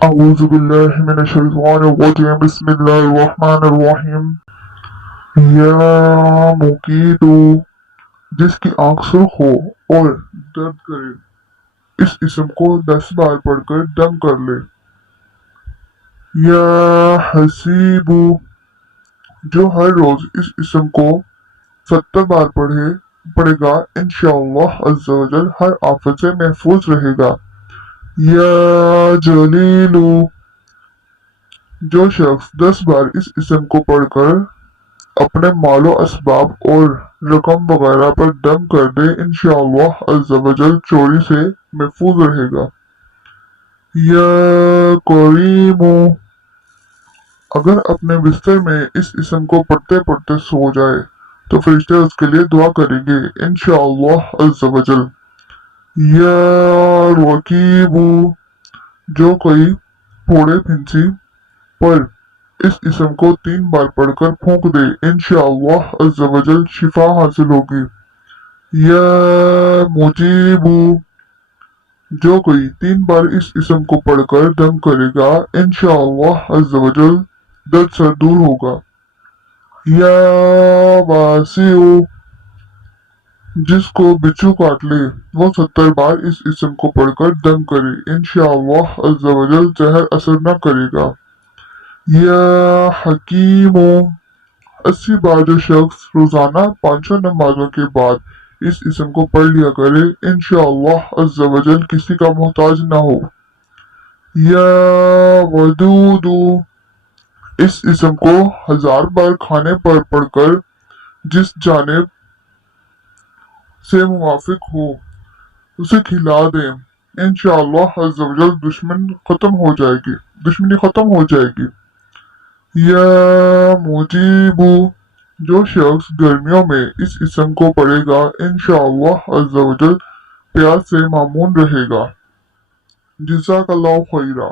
أعوذ بالله من الشيطان الرجيم بسم الله الرحمن الرحیم یا مقیتو جس کی آنکھ سرخ ہو اور درد کرے اس اسم کو 10 بار پڑھ کر دم کر لے۔ یا حسیبو جو ہر روز اس اسم کو 70 بار پڑھے گا انشاءاللہ عز و جل ہر آفت سے محفوظ رہے گا۔ یا جلیلو جو شخص 10 بار اس اسم کو پڑھ کر اپنے مال و اسباب اور رقم وغیرہ پر دم کر دے انشاءاللہ عز و جل چوری سے محفوظ رہے گا۔ یا کریم اگر اپنے بستر میں اس اسم کو پڑھتے پڑھتے سو جائے تو فرشتے اس کے لیے دعا کریں گے انشاءاللہ عز و جل۔ یا رقیب جو کوئی پھوڑے پھنسی پر اس اسم کو 3 بار پڑھ کر پھونک دے انشاءاللہ عز و جل شفا حاصل ہوگی۔ یا مجیب جو کوئی 3 بار اس اسم کو پڑھ کر دم کرے گا انشاءاللہ عز و جل درد سے دور ہوگا۔ یا واسع جس کو بچھو کاٹ لے وہ 70 بار اس اسم کو پڑھ کر دم کرے انشاءاللہ عز و جل زہر اثر نہ کرے گا۔ یا حکیم 80 بار جو شخص روزانہ 5 نمازوں کے بعد اس اسم کو پڑھ لیا کرے انشاءاللہ عز و جل کسی کا محتاج نہ ہو۔ یا ودود اس اسم کو 1000 بار کھانے پر پڑھ کر جس جانب سے موافق ہو اسے کھلا دیں انشاءاللہ عز و جل دشمنی ختم ہو جائے گی۔ یا مجیب جو شخص گرمیوں میں اس اسم کو پڑھے گا انشاءاللہ عز و جل پیاس سے معمون رہے گا۔ جزاک اللہ خیرہ۔